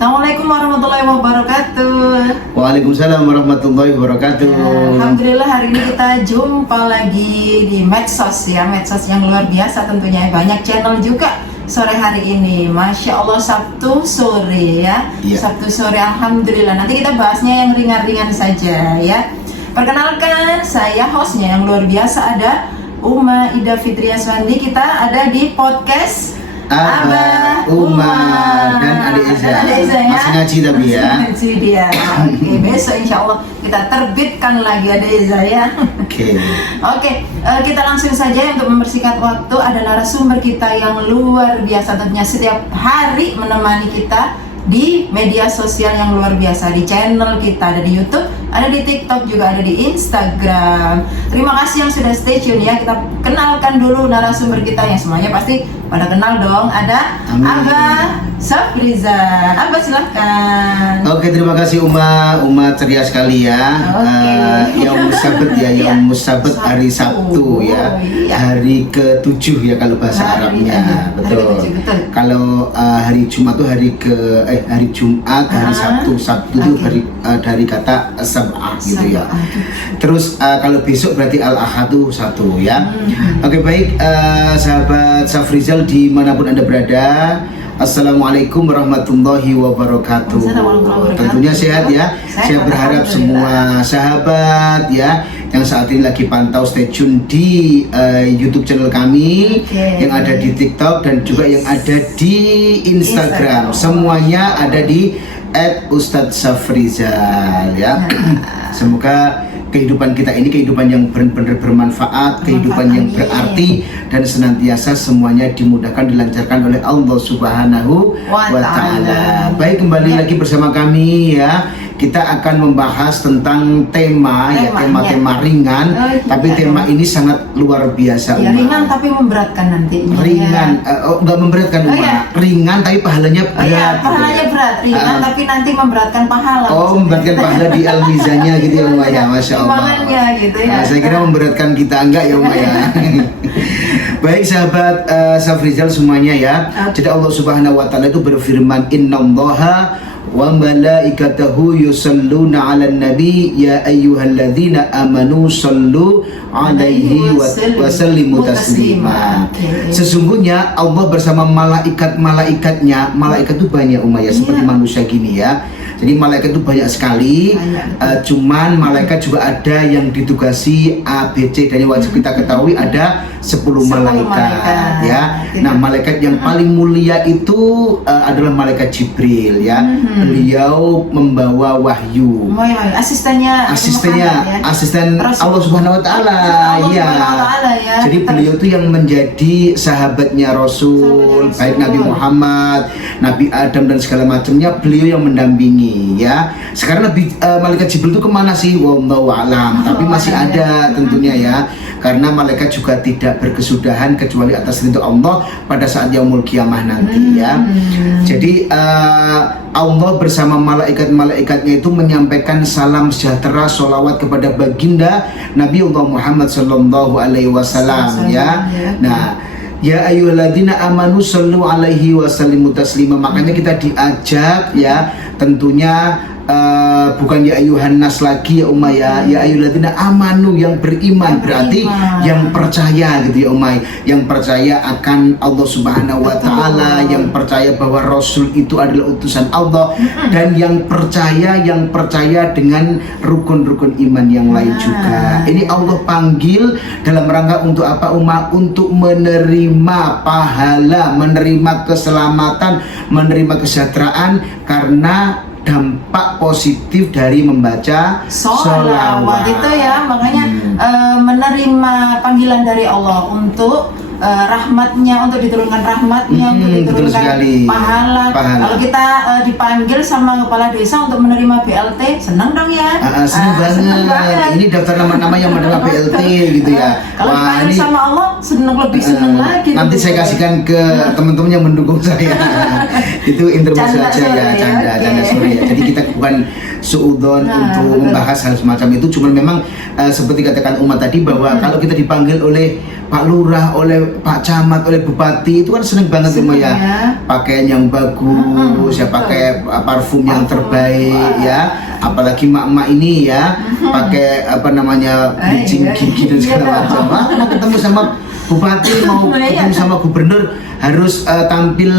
Assalamualaikum warahmatullahi wabarakatuh. Waalaikumsalam warahmatullahi wabarakatuh. Alhamdulillah hari ini kita jumpa lagi di medsos ya, medsos yang luar biasa tentunya, banyak channel juga sore hari ini. Masya Allah, Sabtu sore ya, Sabtu sore Alhamdulillah. Nanti kita bahasnya yang ringan-ringan saja ya. Perkenalkan, saya hostnya yang luar biasa, ada Uma Ida Fitriaswandi. Kita ada di podcast Abah, Uma, dan Adik Eza. Ya? Masih ngaji tapi ya. Ngaji dia. Oke, besok insya Allah kita terbitkan lagi Adik Eza ya. Oke, kita langsung saja untuk mempersingkat waktu. Ada narasumber kita yang luar biasa tentunya, setiap hari menemani kita di media sosial yang luar biasa, di channel kita, ada di YouTube, ada di TikTok, juga ada di Instagram. Terima kasih yang sudah stay tune ya. Kita kenalkan dulu narasumber kita yang semuanya pasti pada kenal dong. Ada Abah Safrizal. Abah silahkan. Oke, terima kasih Uma ceria sekali ya. Yang Sabat ya, yang Sabat hari Sabtu ya, hari ke-7 ya kalau bahasa Arabnya, betul. Kalau hari Jumat tuh hari Jumat, hari Sabtu itu dari kata sab'ah gitu ya. Terus kalau besok berarti al-ahad tuh 1 ya. Oke, baik, sahabat Safrizal dimanapun Anda berada, Assalamualaikum warahmatullahi wabarakatuh. Tentunya sehat ya. Saya berharap semua sahabat ya yang saat ini lagi pantau stay tune di YouTube channel kami, yang ada di TikTok dan juga yang ada di Instagram. Semuanya ada di @ustadzsafrizal ya. Semoga kehidupan kita ini kehidupan yang benar-benar bermanfaat, kehidupan yang berarti, dan senantiasa semuanya dimudahkan, dilancarkan oleh Allah Subhanahu wa Ta'ala. Baik, kembali lagi bersama kami ya. Kita akan membahas tentang tema ringan, tapi tema ini sangat luar biasa. Ya, ringan tapi memberatkan nanti. Ringan, enggak memberatkan ringan tapi pahalanya berat. Pahalanya berat, ringan tapi nanti memberatkan pahala. Memberatkan pahala di al-mizannya gitu ya Uma ya, Masya Allah. Gitu ya. Saya kira memberatkan kita, enggak ya Uma ya. Baik sahabat Safrizal semuanya ya. Jadi Allah Subhanahu wa Ta'ala itu berfirman, Innallaha wa malaikatahu yusalluna 'alan nabi ya ayyuhalladzina amanu sallu 'alaihi wa sallimu taslima. Sesungguhnya Allah bersama malaikat-malaikatnya, malaikat itu banyak Umayyah seperti manusia gini ya. Jadi malaikat itu banyak sekali, cuman malaikat juga ada yang ditugasi A, B, C, dan yang wajib kita ketahui ada 10 malaikat ya. Nah, malaikat yang paling mulia itu adalah malaikat Jibril ya. Beliau membawa wahyu. Asisten Allah Subhanahu wa Ta'ala ya. Jadi beliau itu yang menjadi sahabatnya Rasul, baik Nabi Muhammad, Nabi Adam dan segala macamnya, beliau yang mendampingi ya. Sekarang malaikat Jibril itu kemana sih? Wallahu a'lam. Tapi masih ada tentunya ya, karena malaikat juga tidak berkesudahan kecuali atas ridho Allah pada saat yaumul kiamah nanti ya. Jadi Allah bersama malaikat-malaikatnya itu menyampaikan salam sejahtera, sholawat kepada baginda Nabi Allah Muhammad sallallahu alaihi wasallam ya. Nah, ya ayyuhalladzina amanu sallu alaihi wa sallimu taslima. Makanya kita diajak ya, tentunya bukan ya ayyuhan nas lagi ya Umayyah, ya ayyuhalladzina amanu, yang beriman, berarti yang percaya gitu ya Umayyah, yang percaya akan Allah Subhanahu wa Ta'ala, yang percaya bahwa Rasul itu adalah utusan Allah, dan yang percaya dengan rukun-rukun iman yang lain juga. Ini Allah panggil dalam rangka untuk apa Untuk menerima pahala, menerima keselamatan, menerima kesejahteraan karena dampak positif dari membaca sholawat itu ya. Makanya menerima panggilan dari Allah untuk rahmatnya, untuk diturunkan rahmatnya, untuk diturunkan pahala. Kalau kita dipanggil sama kepala desa untuk menerima BLT, senang dong ya. Senang banget. Ini daftar nama-nama yang menerima BLT gitu ya. Kalau dipanggil sama Allah, lebih senang lagi. Nanti saya kasihkan ke teman-teman yang mendukung saya. Itu intermezzo Canda aja ya, sore, canda sore ya. Jadi kita bukan suudon untuk betul. membahas hal semacam itu. Cuman memang seperti katakan umat tadi bahwa kalau kita dipanggil oleh Pak Lurah, oleh Pak Camat, oleh Bupati, itu kan seneng banget semua ya. Pakaian yang bagus, ya pakai parfum yang terbaik ya. Apalagi mak-mak ini ya, pakai apa namanya bleaching gigi dan segala macam. Mau ketemu sama bupati, mau ketemu sama gubernur harus tampil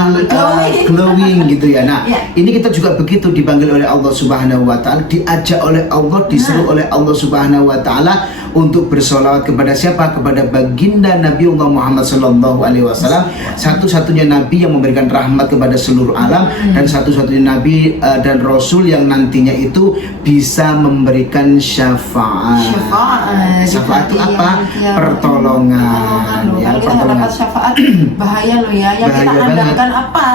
glowing gitu ya. Nah, ini kita juga begitu dipanggil oleh Allah Subhanahu wa taala, diajak oleh Allah, disuruh oleh Allah Subhanahu wa taala untuk bersolawat kepada siapa? Kepada baginda Nabi Muhammad sallallahu alaihi wasallam, satu-satunya nabi yang memberikan rahmat kepada seluruh alam dan satu-satunya nabi dan rasul yang nantinya itu bisa memberikan syafaat. Syafaat itu apa? Pertolongan. Ya, kita nggak dapat syafaat bahaya loh ya. Yang Bahaya kita andalkan banget. apa?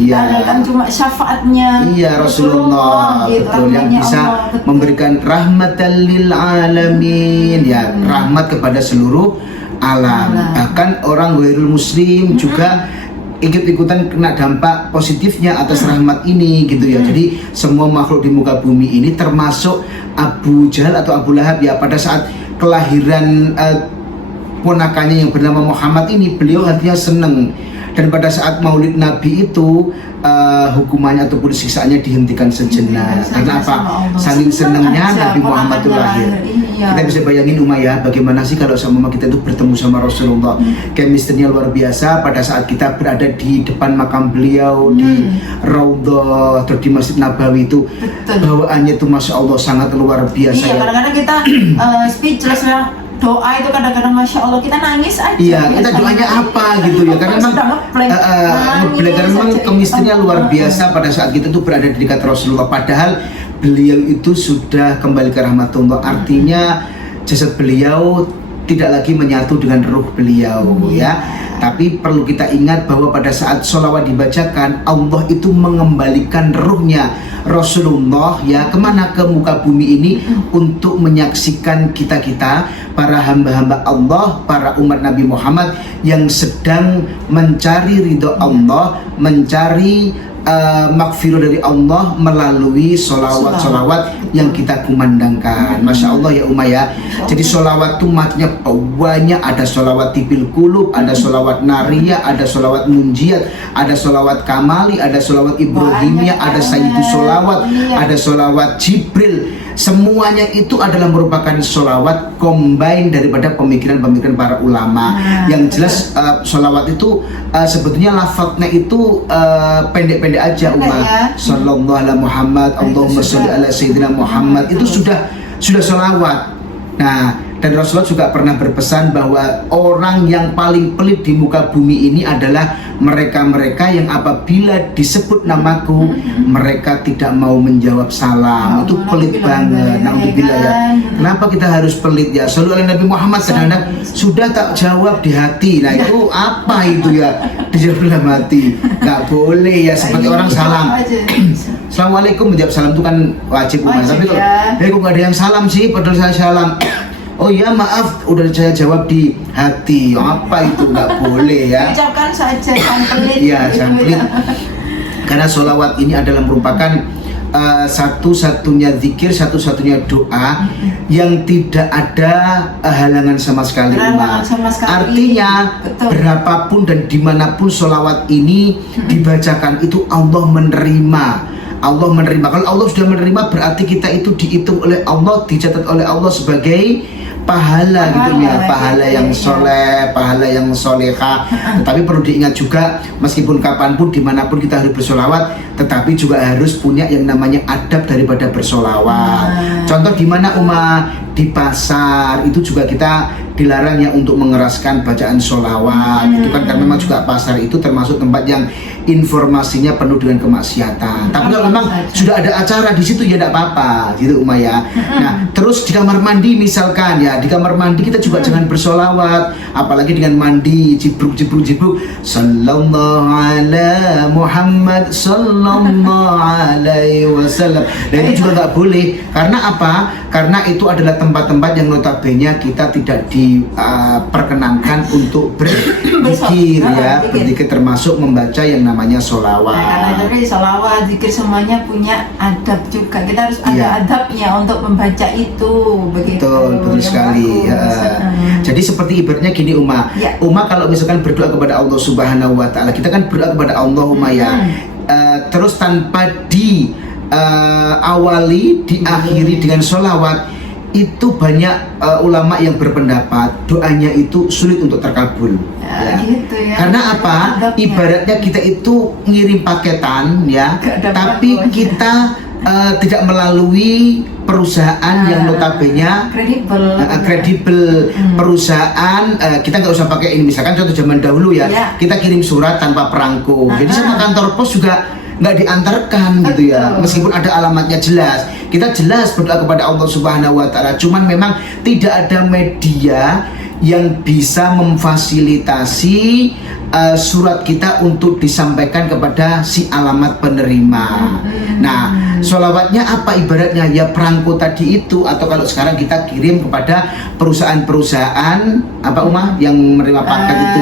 Iya. Andalkan cuma syafaatnya. Iya, Rasulullah gitu, betul yang rahmatnya bisa Allah, betul. memberikan rahmatan lil alamin ya, rahmat kepada seluruh alam. Bahkan orang ghairul muslim juga ikut-ikutan kena dampak positifnya atas rahmat ini gitu ya. Jadi semua makhluk di muka bumi ini termasuk Abu Jahal atau Abu Lahab ya, pada saat kelahiran ponakannya yang bernama Muhammad ini, beliau hatinya seneng. Dan pada saat maulid Nabi itu hukumannya ataupun siksaannya dihentikan sejenak. Karena apa? Saking senangnya Nabi Muhammad itu lahir. Kita bisa bayangin Umayyah, bagaimana sih kalau sama kita itu bertemu sama Rasulullah. Chemistry-nya luar biasa pada saat kita berada di depan makam beliau di Raudhah atau di Masjid Nabawi itu. Bawaannya itu Masya Allah sangat luar biasa. Iya, kadang-kadang kita speechless ya. Doa itu kadang-kadang Masya Allah kita nangis aja. Iya, kita doanya apa gitu ya, karena memang karena memang kemistrinya luar biasa pada saat kita tuh berada di dekat Rasulullah. Padahal beliau itu sudah kembali ke rahmatullah, artinya jasad beliau tidak lagi menyatu dengan ruh beliau ya. Tapi perlu kita ingat bahwa pada saat sholawat dibacakan, Allah itu mengembalikan ruhnya Rasulullah ya kemana? Ke muka bumi ini untuk menyaksikan kita-kita para hamba-hamba Allah, para umat Nabi Muhammad yang sedang mencari ridho Allah, mencari makfirah dari Allah melalui solawat-solawat yang kita kumandangkan. Masya Allah ya Umayyah. Jadi solawat itu maknanya banyak. Ada solawat tibil kulub, ada solawat nariyah, ada solawat munjiat, ada solawat kamali, ada solawat ibrahimiyah, ada sayyidu solawat, ada solawat jibril. Semuanya itu adalah merupakan solawat combine daripada pemikiran-pemikiran para ulama. Yang jelas solawat itu sebetulnya lafadznya itu pendek-pendek aja Umar. Sallallahu alaihi Muhammad, Allahumma sholli ala sayyidina Muhammad, itu sudah solawat. Nah, dan Rasulullah juga pernah berpesan bahwa orang yang paling pelit di muka bumi ini adalah mereka-mereka yang apabila disebut namaku mereka tidak mau menjawab salam. Itu pelit banget. Naudzubillah ya. Kenapa kita harus pelit ya? Selalu Nabi Muhammad kadang-kadang sudah tak jawab di hati. Nah itu apa itu ya? Dijawab dalam hati. Nggak boleh ya, seperti orang salam. Assalamualaikum, menjawab salam itu kan wajib. Tapi kalau kok nggak ada yang salam sih, padahal saya salam. Oh iya maaf, udah saya jawab di hati. Apa itu? Nggak boleh ya. Ucapkan saja, jangan pelit. Iya, jangan pelit. Karena sholawat ini adalah merupakan satu-satunya zikir, satu-satunya doa yang tidak ada halangan sama sekali. Artinya berapapun dan dimanapun sholawat ini dibacakan itu Allah menerima. Allah menerima. Kalau Allah sudah menerima berarti kita itu dihitung oleh Allah, dicatat oleh Allah sebagai pahala gitu ya, pahala yang soleh, pahala yang soleha. Tetapi perlu diingat juga, meskipun kapanpun dimanapun kita harus bersolawat, tetapi juga harus punya yang namanya adab daripada bersolawat. Contoh di mana di pasar itu juga kita dilarang ya untuk mengeraskan bacaan solawat. Itu kan karena memang juga pasar itu termasuk tempat yang informasinya penuh dengan kemaksiatan. Tapi kalau memang sudah ada acara di situ ya tidak apa-apa, gitu Umayyah. Nah, terus di kamar mandi misalkan ya, di kamar mandi kita juga jangan bersolawat, apalagi dengan mandi jibruk. Sallallahu ala Muhammad sallallahu sallallahu alaihi wasallam. Dan itu juga nggak boleh. Karena apa? Karena itu adalah tempat-tempat yang notabene kita tidak diperkenankan untuk berzikir ya, berzikir termasuk membaca yang namanya sholawat. Nah, karena dari sholawat, zikir semuanya punya adab juga. Kita harus ada adabnya untuk membaca itu, begitu. Betul sekali. Jadi seperti ibaratnya gini Uma kalau misalkan berdoa kepada Allah Subhanahu Wa Taala, kita kan berdoa kepada Allah terus tanpa awali diakhiri dengan sholawat, itu banyak ulama yang berpendapat doanya itu sulit untuk terkabul. Gitu ya. Karena apa? Ibaratnya kita itu ngirim paketan tapi kita tidak melalui perusahaan yang notabene kredibel. Perusahaan kita nggak usah pakai ini, misalkan contoh zaman dahulu kita kirim surat tanpa perangko. Jadi sama kantor pos juga nggak diantarkan gitu ya, meskipun ada alamatnya jelas, kita jelas berdoa kepada Allah Subhanahu Wa Taala. Cuman memang tidak ada media yang bisa memfasilitasi surat kita untuk disampaikan kepada si alamat penerima. Nah, sholawatnya apa ibaratnya? Ya perangko tadi itu, atau kalau sekarang kita kirim kepada perusahaan-perusahaan yang menerima paket itu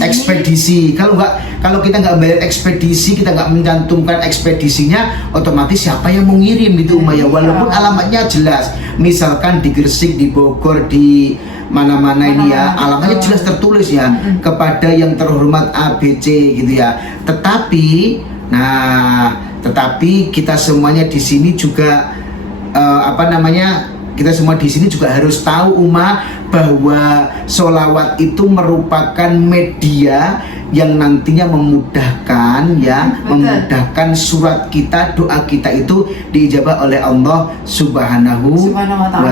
ekspedisi. Kalau kita nggak bayar ekspedisi, kita nggak mencantumkan ekspedisinya, otomatis siapa yang mau ngirim gitu walaupun alamatnya jelas, misalkan di Gresik, di Bogor, di mana-mana ini alamatnya jelas tertulis kepada yang terhormat ABC gitu ya. Tetapi kita semuanya di sini juga kita semua di sini juga harus tahu bahwa sholawat itu merupakan media yang nantinya memudahkan memudahkan surat kita, doa kita itu diijabah oleh Allah Subhanahu wa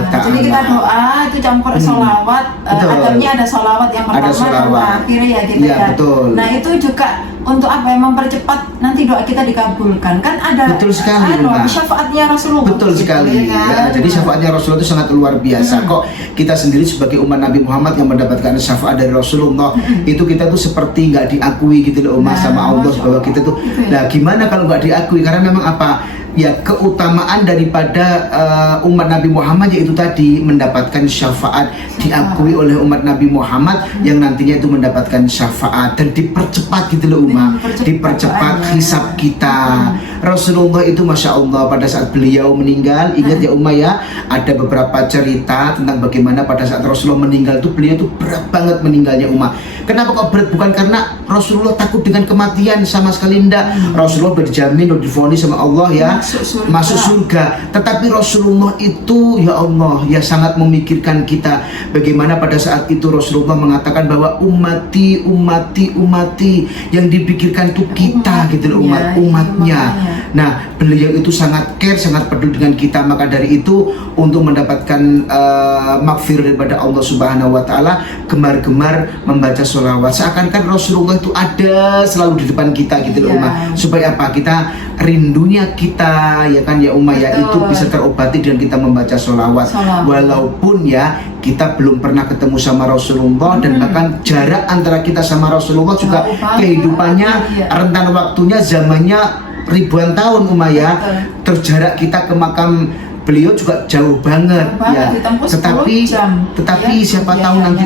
Ta'ala. Jadi kita doa itu campur sholawat, adabnya ada sholawat yang pertama dan akhir betul. Nah itu juga untuk mempercepat nanti doa kita dikabulkan, kan ada syafaatnya Rasulullah. Betul sekali. Jadi syafaatnya Rasulullah itu sangat luar biasa. Kok kita sendiri sebagai umat Nabi Muhammad yang mendapatkan syafaat dari Rasulullah, itu kita tuh seperti nggak diakui gitu loh sama Allah bahwa kita tuh. Nah, gimana kalau nggak diakui? Karena memang keutamaan daripada umat Nabi Muhammad yaitu tadi mendapatkan syafaat, diakui oleh umat Nabi Muhammad yang nantinya itu mendapatkan syafaat dan dipercepat gitu loh dipercepat hisab kita. Rasulullah itu Masya Allah pada saat beliau meninggal, ingat ya ada beberapa cerita tentang bagaimana pada saat Rasulullah meninggal itu beliau itu berat banget meninggalnya Kenapa kok berat? Bukan karena Rasulullah takut dengan kematian, sama sekali enggak. Rasulullah udah dijamin, udah divonis sama Allah masuk surga. Tetapi Rasulullah itu sangat memikirkan kita. Bagaimana pada saat itu Rasulullah mengatakan bahwa umati yang dipikirkan itu kita gitu loh, umatnya. Nah, beliau itu sangat care, sangat peduli dengan kita. Maka dari itu untuk mendapatkan maghfirah daripada Allah Subhanahu wa Ta'ala, gemar-gemar membaca sholawat. Seakan-akan Rasulullah itu ada selalu di depan kita gitu loh supaya apa? Kita rindunya kita itu bisa terobati dengan kita membaca sholawat. Walaupun kita belum pernah ketemu sama Rasulullah dan bahkan jarak antara kita sama Rasulullah juga kehidupannya rentan waktunya zamannya ribuan tahun terus jarak kita ke makam beliau juga jauh banget tetapi siapa tahu nanti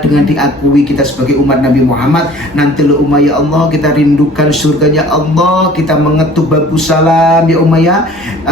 dengan diakui kita sebagai umat Nabi Muhammad, nanti Allah kita rindukan surganya Allah, kita mengetuk batu salam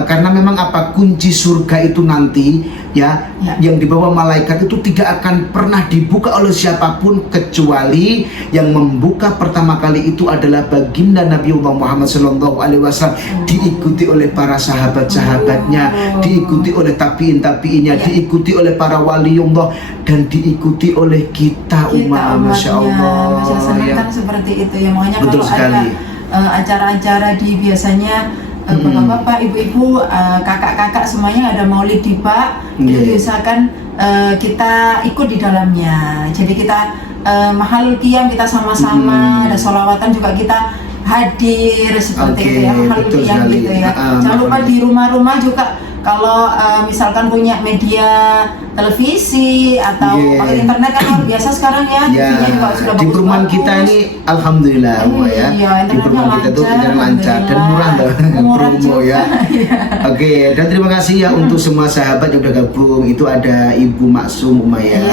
karena memang kunci surga itu nanti yang dibawa malaikat itu tidak akan pernah dibuka oleh siapapun kecuali yang membuka pertama kali itu adalah baginda Nabiullah Muhammad SAW, diikuti oleh para sahabat-sahabatnya, diikuti oleh tabiin-tabiinnya, diikuti oleh para waliullah, dan diikuti oleh kita umat. Masya Allah. Kan seperti itu makanya betul kalau sekali. Ada acara-acara di biasanya bapak-bapak, ibu-ibu, kakak-kakak semuanya ada maulid di itu diusahakan kita ikut di dalamnya. Jadi kita mahalul qiyam kita sama-sama, ada sholawatan juga kita hadir seperti itu mahalul qiyam gitu Jangan lupa di rumah-rumah juga kalau misalkan punya media televisi atau pakai internet kan luar biasa sekarang ya. TV-nya juga sudah di perumahan kita ini alhamdulillah ya. Di perumahan kita tuh internet lancar dan murah loh promo ya. Oke, dan terima kasih ya untuk semua sahabat yang udah gabung. Itu ada Ibu Maksum Umayyah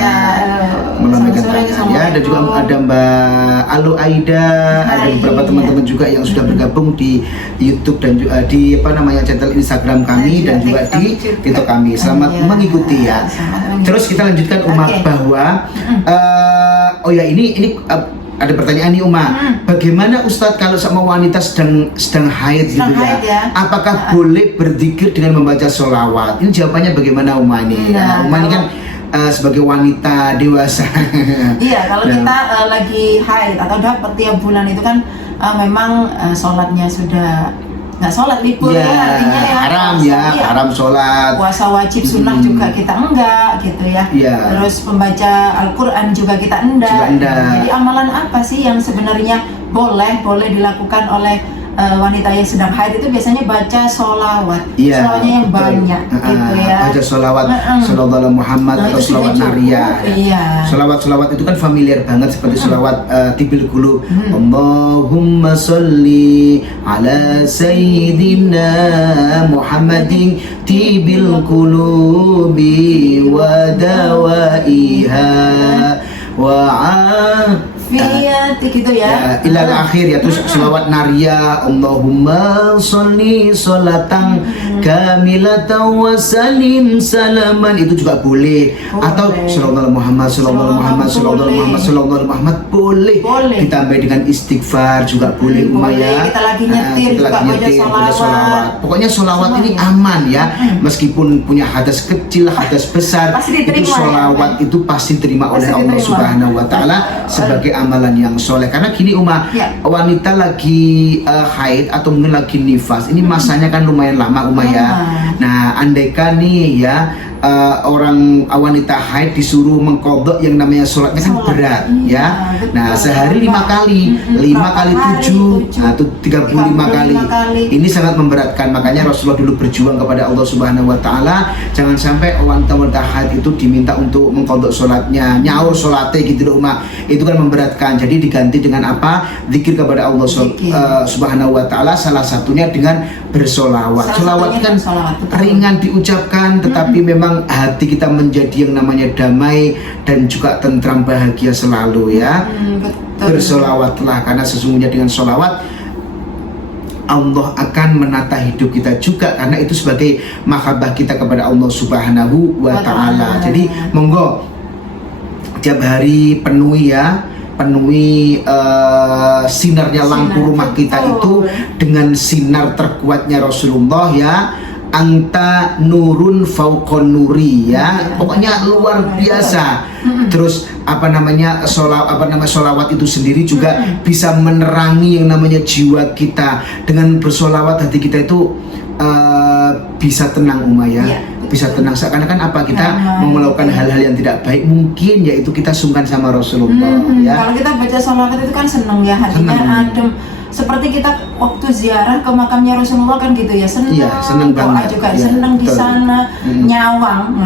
melambaikan tangan ya, dan juga ada Mbak Alu Aida, ada beberapa teman-teman juga yang sudah bergabung di YouTube dan juga di channel Instagram kami dan juga di TikTok kami. Selamat mengikuti ya. Terus kita lanjutkan bahwa ini ada pertanyaan nih bagaimana Ustadz kalau sama wanita sedang haid gitu ya? Apakah boleh berzikir dengan membaca sholawat? Ini jawabannya bagaimana ini? Ini kan sebagai wanita dewasa. Iya, kalau kita lagi haid atau dapat tiap bulan itu kan memang sholatnya sudah nggak sholat libur ya, artinya ya haram haram sholat, puasa wajib sunnah juga kita enggak gitu ya. Terus membaca Al-Quran juga kita enggak. Jadi amalan apa sih yang sebenarnya boleh dilakukan oleh wanita yang sedang haid? Itu biasanya baca sholawat, sholawatnya yang banyak gitu ya. Baca sholawat, sholawat Muhammad atau sholawat Nariyah. Sholawat itu kan familiar banget seperti sholawat tibil qulub. Allahumma sholli ala sayyidina Muhammadin tibil qulubi wa dawaiha gitu ya. Ilal akhir ya. Terus selawat Nariyah, Allahumma sholli sholatan kamilatan wa salim salaman, itu juga boleh. Atau sallallahu Muhammad boleh. Ditambah dengan istighfar juga boleh Kita lagi nyetir juga sholawat. Pokoknya sholawat ini aman ya. Meskipun punya hadas kecil, hadas besar, itu sholawat itu pasti diterima oleh Allah Subhanahu wa Ta'ala sebagai amalan yang soleh. Karena gini wanita lagi haid atau mungkin lagi nifas, ini masanya kan lumayan lama ya. Nah, andaikan nih ya orang wanita haid disuruh mengqadha yang namanya sholatnya kan berat ya. Nah, sehari 5 kali, 5 kali 7 atau 35 kali. Ini sangat memberatkan. Makanya Rasulullah dulu berjuang kepada Allah Subhanahu wa Ta'ala, jangan sampai wanita haid itu diminta untuk mengqadha sholatnya, nyaur sholatnya gitu loh itu kan memberatkan. Jadi diganti dengan apa? Zikir kepada Allah Subhanahu wa Ta'ala, salah satunya dengan bersolawat. Solawat kan ringan diucapkan, tetapi memang hati kita menjadi yang namanya damai dan juga tentram bahagia selalu ya. Bersolawatlah, karena sesungguhnya dengan solawat Allah akan menata hidup kita juga, karena itu sebagai mahabbah kita kepada Allah Subhanahu wa Ta'ala. Jadi monggo tiap hari penuhi sinarnya lampu rumah kita itu dengan sinar terkuatnya Rasulullah ya. Anta nurun fauqon nuri ya. Pokoknya luar biasa. Terus sholawat itu sendiri juga bisa menerangi yang namanya jiwa kita. Dengan bersolawat hati kita itu bisa tenang bisa tenang. Seakan-akan kita mau melakukan hal-hal yang tidak baik, mungkin yaitu kita sungkan sama Rasulullah ya. Kalau kita baca sholawat itu kan senang ya, hatinya adem. Seperti kita waktu ziarah ke makamnya Rasulullah kan gitu ya, senang banget juga, senang di sana, nyawang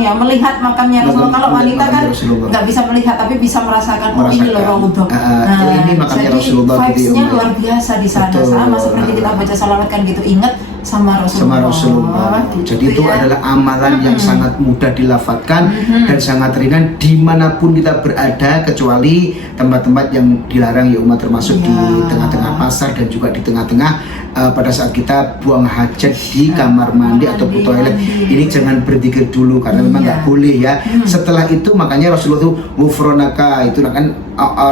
ya, melihat makamnya Rasulullah. Kalau wanita kan nggak bisa melihat tapi bisa merasakan ini loh Raudhah. Ini makamnya Rasulullah gitu vibes-nya luar biasa di sana. Sama seperti kita baca sholawat kan gitu, ingat sama Rasulullah. Jadi itu adalah amalan yang sangat mudah dilafadzkan dan sangat ringan dimanapun kita berada, kecuali tempat-tempat yang dilarang ya umat, termasuk di tengah-tengah pasar dan juga di tengah-tengah pada saat kita buang hajat di kamar mandi atau di toilet. Ini jangan berzikir dulu karena memang nggak boleh ya. Setelah itu makanya Rasulullah itu ghufranaka, itu kan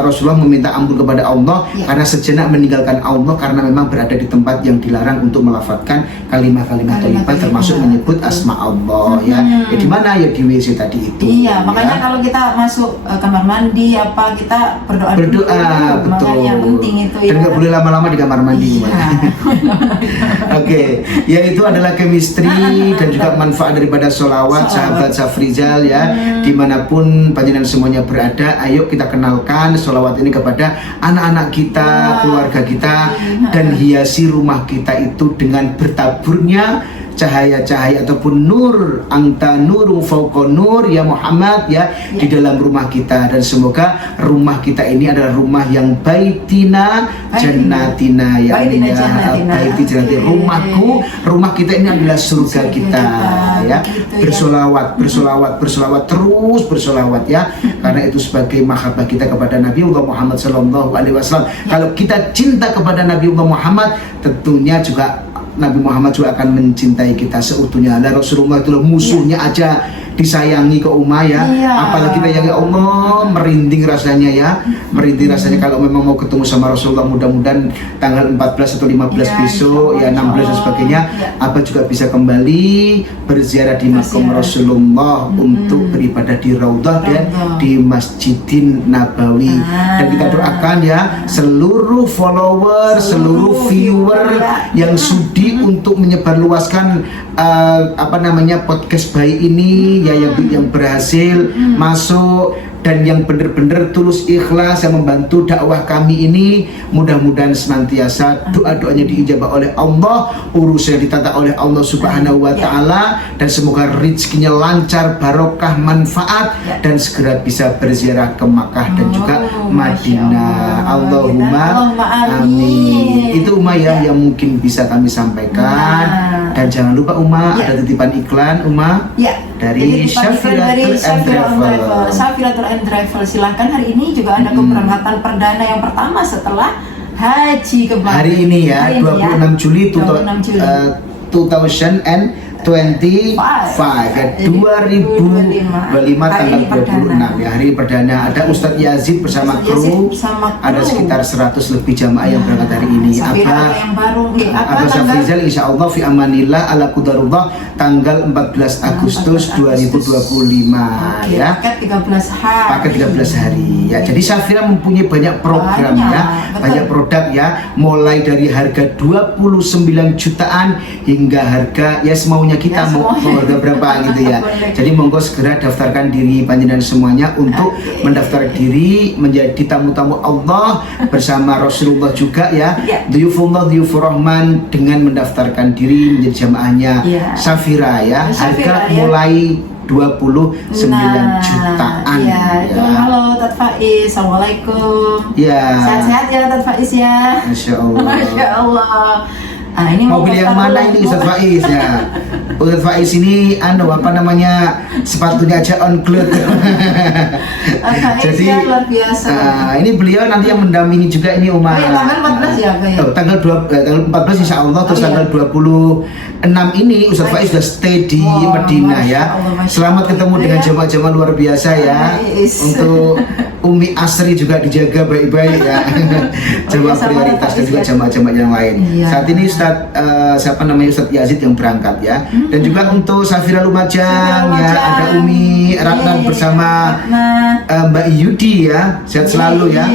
Rasulullah meminta ampun kepada Allah karena sejenak meninggalkan Allah, karena memang berada di tempat yang dilarang untuk melafadzkan kalimat-kalimat thayyibah, termasuk menyebut asma Allah ya. Di mana ya, di WC tadi itu. Iya, makanya kalau kita masuk kamar mandi kita berdoa dulu, betul. Yang penting itu dan nggak boleh lama-lama di kamar mandi. Oke, ya itu adalah chemistry dan juga manfaat daripada sholawat sahabat Safrizal ya. Dimanapun panjenengan semuanya berada, ayo kita kenalkan sholawat ini kepada anak-anak kita, keluarga kita, dan hiasi rumah kita itu dengan bertaburnya cahaya-cahaya ataupun nur, anta nuru fauqa nur ya Muhammad ya, di dalam rumah kita. Dan semoga rumah kita ini adalah rumah yang baitina jannatina ya, baiti jannati, rumahku, rumah kita ini adalah surga kita ya. Bersolawat terus bersolawat ya, karena itu sebagai mahabbah kita kepada Nabi Muhammad SAW. Kalau kita cinta kepada Nabi Muhammad, tentunya juga Nabi Muhammad juga akan mencintai kita seutuhnya. Lah Rasulullah itu musuhnya aja disayangi ke Umma ya, apalagi kita yang ya Allah merinding rasanya ya, merinding rasanya kalau memang mau ketemu sama Rasulullah. Mudah-mudahan tanggal 14 atau 15 besok ya, 16 dan sebagainya, Abah juga bisa kembali berziarah di makam Rasulullah untuk beribadah di Raudhah dan di Masjidin Nabawi. Dan kita doakan ya seluruh follower, seluruh viewer yang sudi untuk menyebarluaskan podcast bayi ini ya, yang berhasil masuk dan yang benar-benar tulus ikhlas yang membantu dakwah kami ini, mudah-mudahan senantiasa doa-doanya diijabah oleh Allah, urusannya ditata oleh Allah Subhanahu wa Ta'ala, dan semoga rezekinya lancar, barokah, manfaat, dan segera bisa berziarah ke Makkah dan juga Madinah. Allahumma amin. Itu Uma ya yang mungkin bisa kami sampaikan. Dan jangan lupa Uma, ada titipan iklan Uma dari Syafiratul and Travel. Silahkan, hari ini juga ada keberangkatan perdana yang pertama setelah haji kemarin. Hari ini ya, 26 Juli 2025 ya, 2025 tanggal 26 ya, hari perdana. Ada Ustadz Yazid bersama kru, ada sekitar 100 lebih jamaah yang berangkat hari ini. Abah Syafrizal insyaallah fi amanillah ala qudarullah tanggal 14 Agustus 2025 ya, paket 13 hari ya. Jadi Syafira mempunyai banyak program ya, banyak produk ya, mulai dari harga 29 jutaan hingga harga ya semaunya kita mau harga berapa gitu ya. Jadi monggo segera daftarkan diri panjenengan semuanya untuk mendaftar diri menjadi tamu-tamu Allah bersama Rasulullah juga ya. Duyufullah Duyufur Rahman dengan mendaftarkan diri menjadi jamaahnya Syafira ya. Harga mulai 29 jutaan ya. Halo Tat Faiz, assalamualaikum ya. Sehat-sehat ya Tat Faiz ya. Masya Allah. Masya Allah. Ini mau pilih yang mana ini Ustadz Faiz ya? Ustadz Faiz ini sepatunya aja on cloud. Jadi luar biasa. Ini beliau nanti yang mendampingi juga ini Uma. Tanggal 14 ya Pak ya? Tanggal 14 insya Allah. Terus tanggal 26 ini Ustadz Faiz sudah stay di Madinah ya. Selamat ketemu dengan jamaah-jamaah luar biasa ya. Untuk Umi Asri juga dijaga baik-baik ya. Jamaah prioritas dan juga jamaah-jamaah yang lain. Saat ini Ustadz Yazid yang berangkat ya. Dan juga untuk Safira Lumajang ya, ada Umi Ratna bersama Mbak Yudi ya. Sehat selalu ya.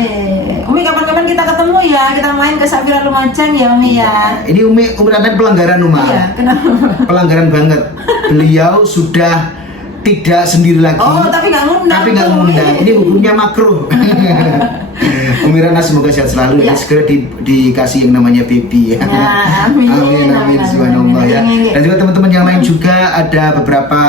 Umi, kapan-kapan kita ketemu ya, kita main ke Safira Lumajang ya Umi ya. Ini Umi Ratna pelanggaran Uma. Kenapa? Pelanggaran banget. Beliau sudah tidak sendiri lagi. Tapi nggak ngundang. Ini hukumnya makruh. Umi Ratna semoga sehat selalu ya. Segera dikasih yang namanya baby ya. Amin subhanallah ya. Dan juga teman-teman yang lain juga ada beberapa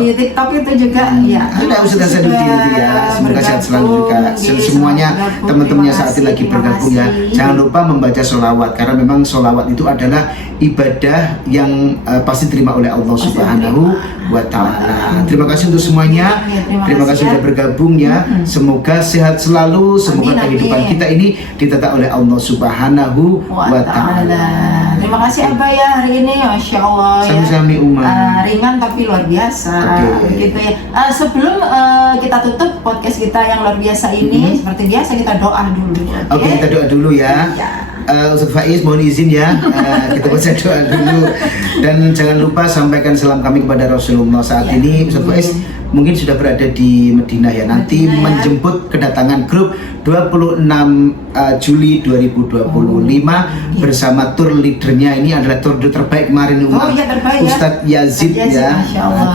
di TikTok itu juga ya. Ada Ustaz Saduddin itu ya. Semoga sehat selalu juga. Semuanya teman-temannya saat ini lagi bergabung ya. Jangan lupa membaca sholawat, karena memang sholawat itu adalah ibadah yang pasti diterima oleh Allah Subhanahu wa Ta'ala. Terima kasih untuk semuanya. Terima kasih sudah bergabung ya. Semoga sehat selalu. Semoga kehidupan kita ini ditata oleh Allah Subhanahu wa Ta'ala. Terima kasih Abah ya hari ini, Masya Allah ya. Sami-sami Uma. Ringan tapi luar biasa. Gitu ya. Sebelum kita tutup podcast kita yang luar biasa ini, seperti biasa kita doa dulu. Oke, kita doa dulu ya. Ustadz Faiz mohon izin ya, kita baca doa dulu. Dan jangan lupa sampaikan salam kami kepada Rasulullah. Saat ini Ustadz Faiz mungkin sudah berada di Madinah ya. Nanti menjemput kedatangan grup 26 Juli 2025 bersama tour leadernya. Ini adalah tour terbaik kemarin Ustadz Yazid ya,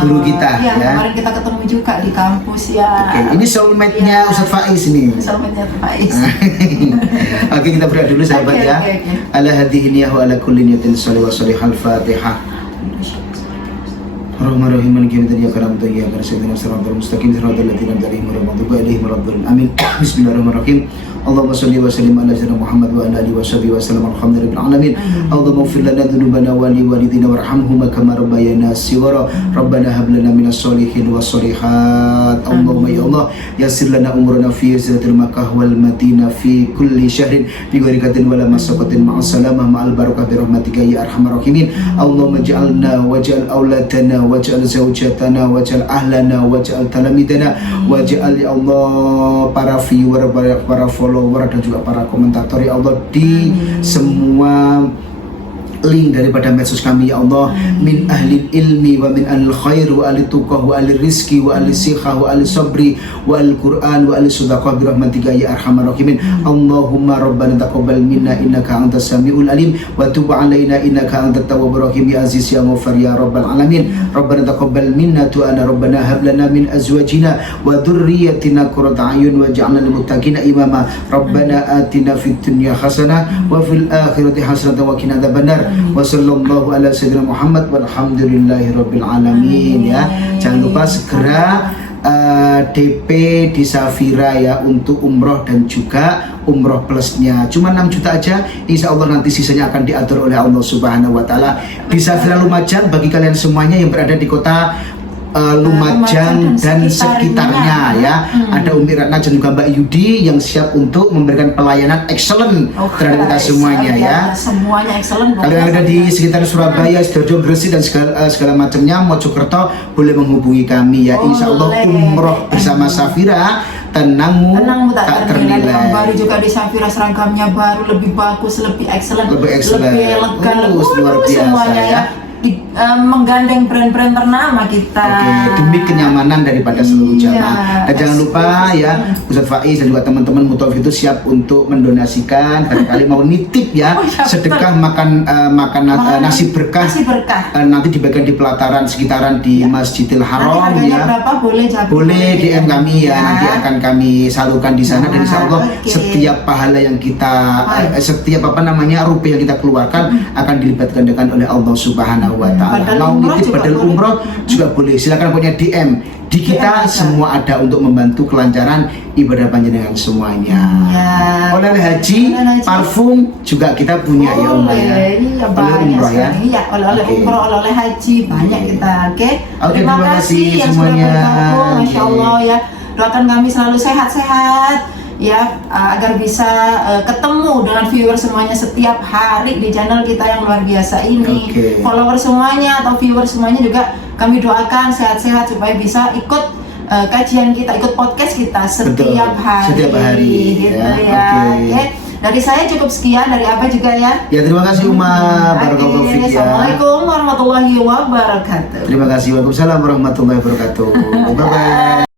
guru kita ya. Kemarin kita ketemu juga di kampus ya. Ini soulmate-nya Ustadz Faiz ini. Soulmate-nya Faiz. Oke, kita berdoa dulu sahabat ya. Ala hadhihi niyahu ala kulli niyatin sholih wa sholih al-Fatihah. Bismillahirrahmanirrahim. Maliki yaumiddin. Iyyaka na'budu wa iyyaka nasta'in. Shiratal mustaqim. Shiratal ladzina an'amta 'alaihim ghairil maghdubi 'alaihim waladdallin. Amin. Bismillahirrahmanirrahim. Allahumma shalli wa sallim ala sayyidina Muhammad wa ala alihi wa sahbihi wa sallam. Alhamdulillahi alamin. Allahumma ighfir lana dhunubana wa li walidina warhamhuma kama rabbayana shighara. Rabbana hab lana minas sholihin was sholihat. Allahumma ya Allah yassir lana umurana fi ziratil Makkah wal Madinah fi kulli syahrin bi ghairi qatin wala masaqatin ma'as salamah ma'al barakah bi rahmatika ya arhamar rahimin. Allahumma ij'alna waj'al auladana waj'al zawjatana waj'al ahlana waj'al talamidana waj'al ya Allah para viewer, para follower dan juga para komentator ya Allah di semua link daripada medsos kami ya Allah, min ahli ilmi wa min ahli khair wa ahli tuqah wa ahli rizki wa ahli sikhah wa ahli sabri wa ahli Qur'an wa ahli sudaqah bi rahmatika ya arhamar rahimin. Allahumma rabbana taqabbal minna innaka antas samiul alim wa tub alaina innaka antat tawwabur rahim ya aziz ya ghafar ya rabbal alamin. Rabbana taqabbal minna tu'ana rabbana hab lana min azwajina wa dhurriyyatina qurrata a'yun waj'alna lil muttaqina imama. Rabbana atina fid dunya hasanah wa fil akhirati hasanah wa qina adzabannar. Wa sallallahu ala sayyidina Muhammad walhamdulillahi rabbil alamin ya. Jangan lupa segera DP di Safira ya untuk umroh dan juga umroh plusnya cuma 6 juta aja, insya Allah nanti sisanya akan diatur oleh Allah Subhanahu wa Ta'ala. Di Safira Lumajang bagi kalian semuanya yang berada di kota Lumajang dan sekitarnya ya. Ada Umi Ratna dan juga Mbak Yudi yang siap untuk memberikan pelayanan excellent terhadap kita semuanya ya. Semuanya excellent. Kalau yang ada di sekitar Surabaya, Sidoarjo, Gresik dan segala macamnya, Mojokerto boleh menghubungi kami ya. Insya Allah umroh bersama Safira tenangmu tak ternilai. Baru juga di Safira seragamnya baru, lebih bagus, lebih excellent, lebih elegan, luar biasa semuanya ya. Menggandeng brand-brand ternama kita. Oke, demi kenyamanan daripada seluruh jamaah. Dan jangan lupa ya, Ustaz Faiz dan juga teman-teman Mutawif itu siap untuk mendonasikan, barangkali mau nitip ya, sedekah makan nasi berkah. Nanti dibagikan di pelataran sekitaran di Masjidil Haram ya. Berapa boleh DM kami ya, nanti akan kami salurkan di sana. Dan insya Allah setiap pahala yang kita setiap rupiah yang kita keluarkan akan dilibatkan dengan oleh Allah Subhanahu wa Ta'ala. Mau nitip badal umroh juga boleh, silakan punya DM di kita, semua ada untuk membantu kelancaran ibadah panjenengan semuanya. Oleh haji, parfum juga kita punya ya Umrah ya. Oleh umroh ya. Iya, oleh umroh, oleh haji banyak kita. Terima kasih yang semuanya. sudah bergabung, Masya Allah ya. Doakan kami selalu sehat-sehat ya, agar bisa ketemu dengan viewer semuanya setiap hari di channel kita yang luar biasa ini. Follower semuanya atau viewer semuanya juga kami doakan sehat-sehat supaya bisa ikut kajian kita, ikut podcast kita setiap hari gitu ya. Dari saya cukup sekian, dari Abah juga ya. Ya, terima kasih Umar. Barakallahu fiik ya. Assalamualaikum warahmatullahi wabarakatuh. Terima kasih. Waalaikumsalam warahmatullahi wabarakatuh. Bye bye.